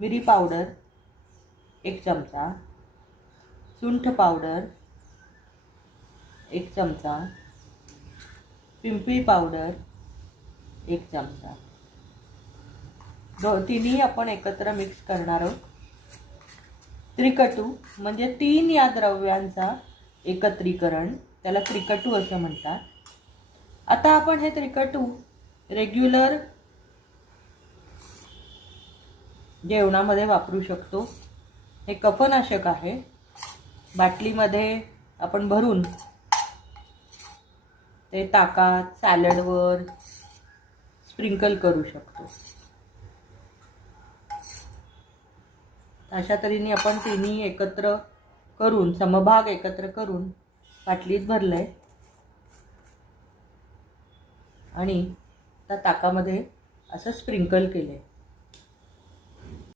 मिरी पावडर 1 चमचा, सुंठ पावडर 1 चमचा, पिंपळी पावडर 1 चमचा. तिन्ही आपण एकत्र मिक्स करणार आहोत. त्रिकटू म्हणजे 3 या द्रव्यांचा एकत्रीकरण, त्याला त्रिकटू असं म्हणतात. आता आपण हे त्रिकटू रेग्युलर जेवणामध्ये वापरू शकतो. हे कफनाशक आहे. बाटलीमध्ये आपण भरून ते ताकात, सॅलडवर स्प्रिंकल करू शकतो. अशा तऱ्हेने आपण तिन्ही एकत्र करून, समभाग एकत्र करून बाटलीत भरलंय आणि त्या ताकामध्ये असं स्प्रिंकल केलंय.